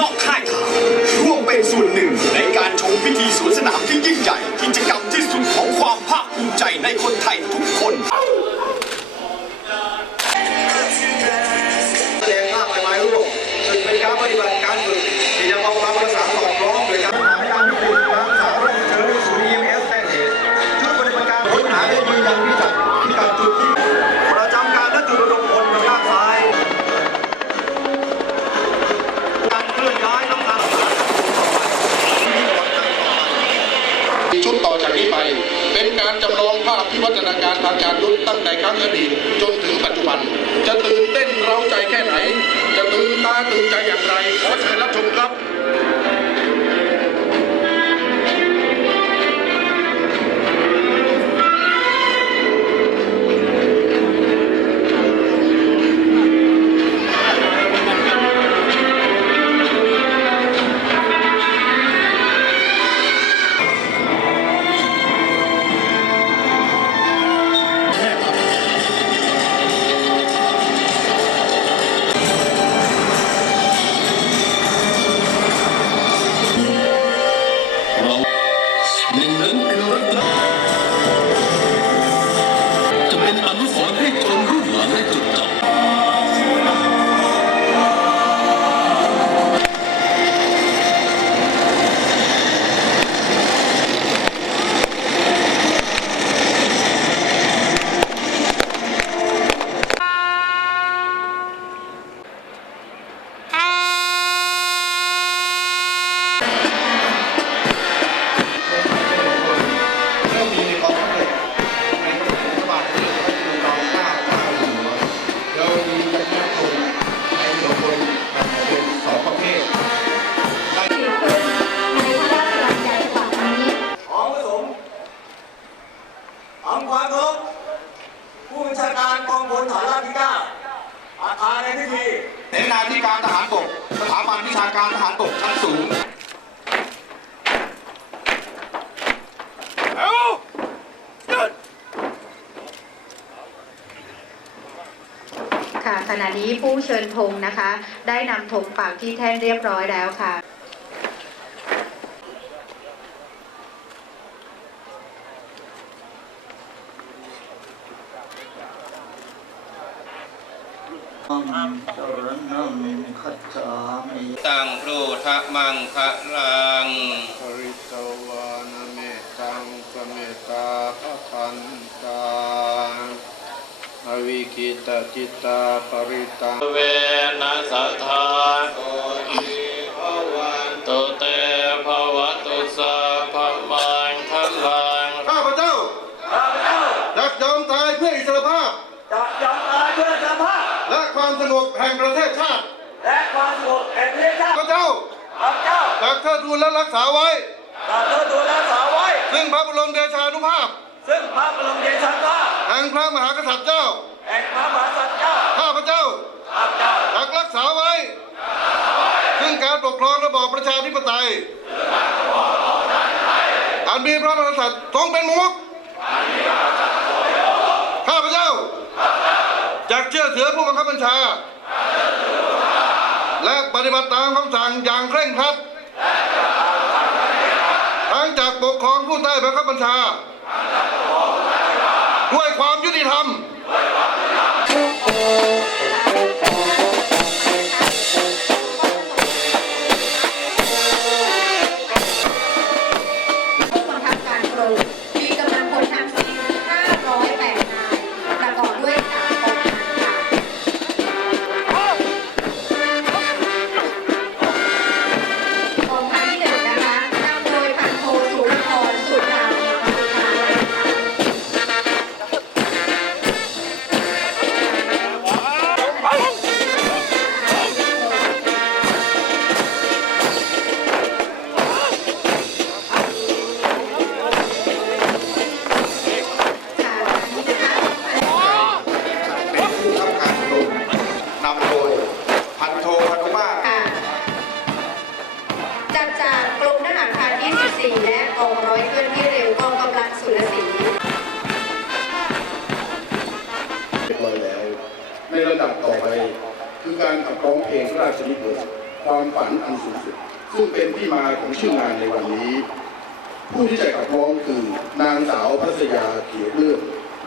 นอกค่ายทหารร่วมเป็นส่วนหนึ่งในการชมพิธีสวนสนามที่ยิ่งใหญ่ กิจกรรมที่สุดของความภาคภูมิใจในคนไทยทุก ต่อจากนี้ไปเป็นการจำลองภาพที่วัฒนาการทางการยุทธตั้งแต่ครั้งอดีตจนถึงปัจจุบัน จะตื่นเต้นเร้าใจแค่ไหน จะตื่นตาตื่นใจอย่างไรขอเชิญรับชมครับ หำความเคารพผู้บัญชาการกองพลฐานราบที่9อาคารในพิธีเสนาธิการทหารบกสถาบันวิชาการทหารบกชั้นสูงค่ะขณะนี้ผู้เชิญธงนะคะ ได้นำธงปักที่แท่นเรียบร้อยแล้วค่ะ สรณังคัจฉามิ ตังพรูทะมังคะลังปริตวานเมตังสเมตาปะพันตาอวิกิตจิตตาปริตังเวนัสทาโตทิภวันตุเตภวตุสัพพมังคลัง ข้าพเจ้าจะยอมตายเพื่ออิสรภาพ จะยอมตายเพื่อสภาพ และ ความสงบแห่งประเทศชาติ และความสงบแห่งประเทศชาติข้าพเจ้าข้าพเจ้าจะเทิดทูนและรักษาไว้จะเทิดทูนรักษาไว้ ซึ่งพระบรมเดชานุภาพ ซึ่งพระบรมเดชานุภาพแห่งพระมหากษัตริย์เจ้าแห่งพระมหากษัตริย์เจ้าข้าพเจ้าข้าพเจ้าจะรักษาไว้ ซึ่งการปกครองระบอบประชาธิปไตยอันมีพระมหากษัตริย์ทรงเป็นมุขข้าพเจ้าจะ เชื่อเสือผู้บังคับบัญชา และปฏิบัติตามคำสั่งอย่างเคร่งครัดทั้งจากปกครองผู้ใต้บังคับบัญชา ด้วยความยุติธรรมานที่และกองร้อยเคลื่อนที่เร็วกองกำลังสุรศรีเรียบร้อยแล้ว ในระดับต่อไป คือการขับร้องเพลงพระราชนิพนธ์ความฝันอันสูงสุด ซึ่งเป็นที่มาของชื่องานในวันนี้ ผู้ที่จะขับร้องคือนางสาวพัสยาเขียวเลื่อน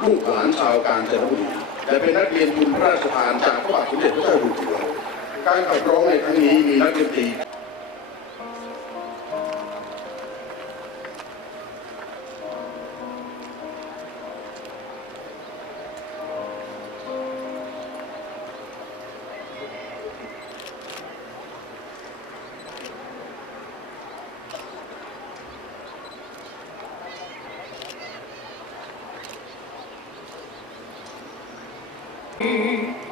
ลูกหลานชาวกาญจนบุรีและเป็นนักเรียนทุนพระราชทานจากพระบาทสมเด็จพระเจ้าอยู่หัว การขับร้องในครั้งนี้มีนักดนตรี ข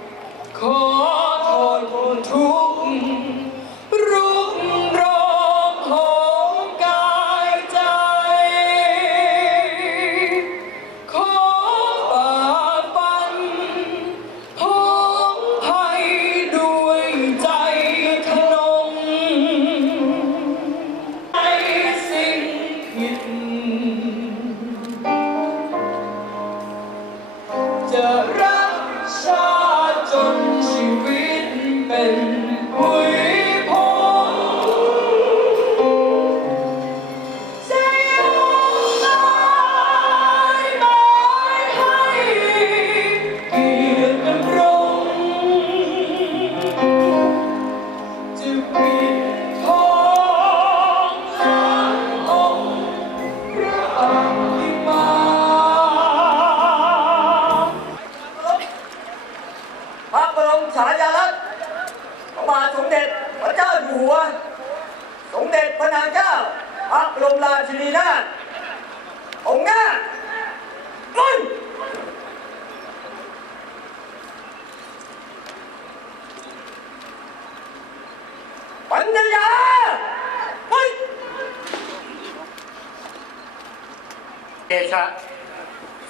เดชะ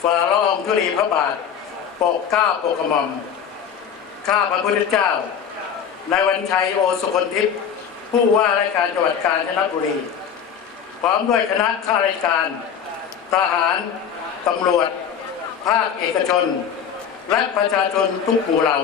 ฝ่าละอองธุลีพระบาท ปกเก้าปกกระหม่อม ข้าพระพุทธเจ้านายวันชัยโอสุคนทิพย์ผู้ว่าราชการจังหวัดกาญจนบุรี พร้อมด้วยคณะข้าราชการ ทหาร ตำรวจ ภาคเอกชน และประชาชนทุกหมู่เหล่า